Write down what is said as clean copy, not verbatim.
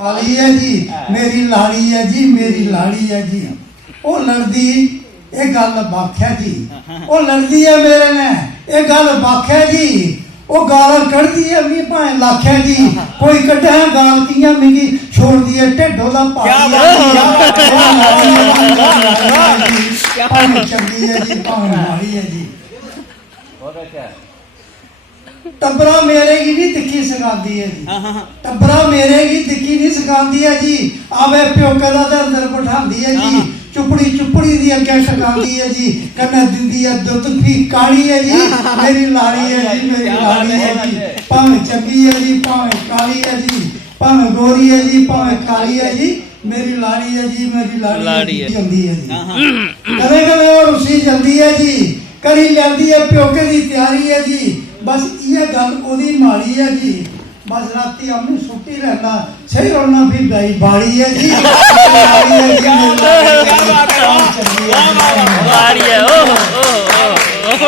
लाड़ी है जी, मेरी लाड़ी है जी, मेरी लाड़ी है जी। वो लड़दी ये गल बाख्या जी, वो लड़दी है मेरे ने ये गल बाख्या जी। वो गाल कढ़दी है मी भाए लाख्या जी, कोई कड्ढा गाल कियां मिगी छोड़ दी है ढिड्डों दा भावे चंगी है जी भावे माड़ी है जी। टब्बरा मेरे की नहीं दिखी सिखाती है जी, टब्बरा मेरे की दिखी नहीं सिखाती है जी। आवे प्योके दा ते अंदर बिठांदी है जी, चुपड़ी चुपड़ी दी अगे टकांदी है जी, कन्ने दिंदी है दुध फी काली है जी। मेरी लाड़ी है जी, मेरी लाड़ी है जी, भावें चंगी है जी भावें काली है जी, भावें गोरी है जी भावें काली है जी। मेरी लाड़ी है जी, मेरी लाड़ी जल्दी है जी, कदे कदे और उसी जल्दी है जी, करी जाती है प्योके की तैयारी है जी। बस ये गल ओदी माड़ी है जी, बस राती अपनी सुट्टी रहना सही होना फिर गई बाड़ी है जी। लाड़ी है